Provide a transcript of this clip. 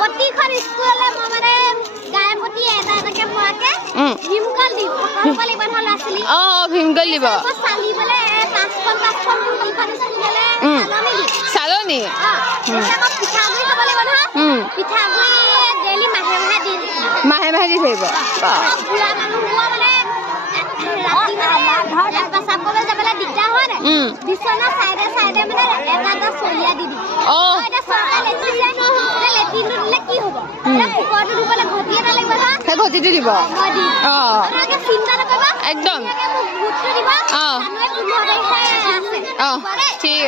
প্ৰতিখন স্কুললে মই মানে গায়ে প্ৰতি এটা এটাকে পৰাকে ভীমকল দিম সকলো ইমান ল'ৰা-ছোৱালী ভীমকল দিব চালিবলে 5খন প্ৰতিখন স্কুললে চালনি পিঠাগুৰি খাব লাগিব নহয় পিঠাগুৰি ডেইলি মাহে মাহে দি থাকিব বুঢ়া মানুহ মানে ৰাতি পেচাব কৰিবলৈ যাবলৈ দিগদাৰ হয় নাই বিচনা চাইডে চাইডে মানে এটা এটা চলিয়া দি দিম এতিয়া চৰকাৰে লেট্ৰিন যায় নহয় লেট্ৰিনটো দিলে কি হ'ব কুকুৰটো দিবলৈ ঘটি এটা লাগিব নহয় সেই ঘটিটো দিব মই দিম আপোনালোকে চিন্তা নকৰিবা একদম মোক ভোটটো দিব জানুৱাৰী 15 তাৰিখে আছে ঠিক